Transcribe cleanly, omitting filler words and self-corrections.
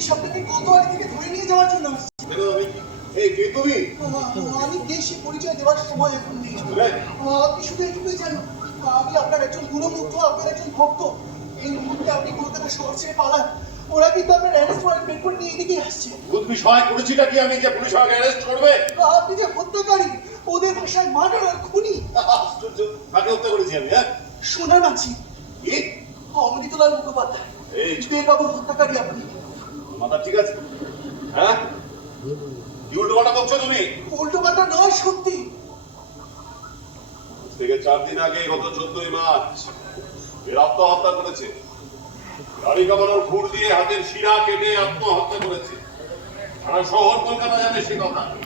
Police আপনাকে কোতোয়ালি থেকে ধরে নিয়ে যাওয়ার জন্য আসছে। এই কে তুমি? আমি দেশে পরিচয় দেওয়ার সময় এখন নেই। আপনি শুধু এটুকুই জানেন, আমি আপনার একজন গুণমুগ্ধ, আপনার একজন ভক্ত। এই মুহূর্তে আপনি কলকাতা শহর ছেড়ে পালান, ওরা কিন্তু আপনার অ্যারেস্ট ওয়ারেন্ট বের করে নিয়ে এদিকে আসছে। তুমি সহায় করেছিটা কি আমি যে পুলিশ আমাকে অ্যারেস্ট করবে? আপনি যে হত্যাকারী, ওদের ভাষায় মার্ডার আর খুনি। আশ্চর্য, কাকে হত্যা করেছি আমি? হ্যাঁ, সোনার মাছি কি? অমৃতলাল মুখোপাধ্যায়, এই বেবাবুর হত্যাকারী আপনি। মাথা ঠিক আছে? হ্যাঁ, কি উল্টোপাল্টা বকছো তুমি? উল্টো পাল্টা নয়, সত্যি। থেকে 4 দিন আগে গত 14ই মার্চ এর আত্মহত্যা করেছে। গাড়ি কামানোর ঘুর দিয়ে হাতের শিরা কেটে আত্মহত্যা করেছে। সারা শহর কলকাতা জানে সে কথা।